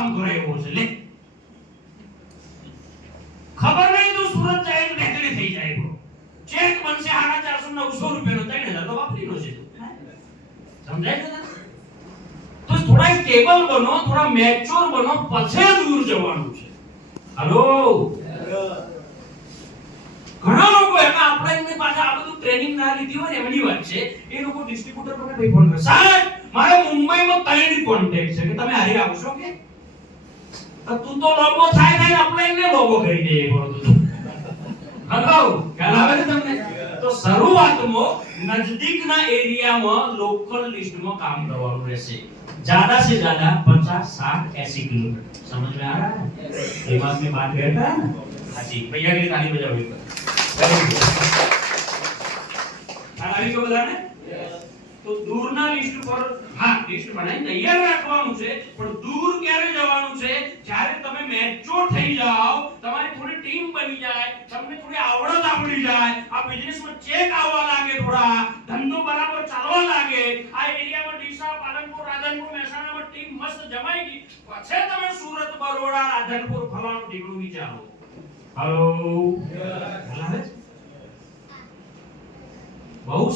કામ કરે એવો છે લે. ખબર નહીં તો સુરત જાય તો ઢેકડી થઈ જાય bro. ચેક બનશે સાડા ચારસો નવસો રૂપિયાનો ત્રણ હજાર તો વાપરીનો છે સમજાય છે? તો થોડા સ્ટેબલ બનો થોડા મેચ્યોર બનો પછી દૂર જવાનું છે. હલો ઘણા લોકો એમાં આપણે એમની પાસે આ બધું ટ્રેનિંગ ના લીધી હોય ને એમની વાત છે. એ લોકો ડિસ્ટ્રીબ્યુટર પર ભાઈ ફોન કરે. સાહેબ મારે મુંબઈમાં ત્રણ કોન્ટેક્ટ છે કે તમે હારી આવશો કે? તો તું તો લોગો થાય થાય આપણે એને લોગો કરી દઈએ બોલો તું હલો ખ્યાલ આવે છે તમને તો શરૂઆતમાં નજદીકના એરિયામાં લોકલ લિસ્ટમાં કામ કરવાનું રહેશે ज्यादा से ज्यादा पचास साठ ऐसी किलोमीटर समझ में आ रहा है ये बात में बात करता है ना हाँ जी भैया के लिए ताली बजाओ एक बार Very good. ખ્યાલ આવી ગયો બધાને તો દૂરના લિસ્ટ પર હા લિસ્ટ બનાવી તૈયાર રાખવાનું છે પણ દૂર ક્યારે જવાનું બની જાય તમને થોડી આવડત આવડી જાય આ બિઝનેસમાં ચેક આવવા લાગે થોડા ધંધો બરાબર ચાલવા લાગે. આ એરિયામાં ડીસા પાલનપુર રાધનપુર મહેસાણામાં ટીમ મસ્ત જમાઈ ગઈ. પછી તમે સુરત બરોડા રાધનપુર ફલાણું ઢીકણું વિચારો. હલો? બહુ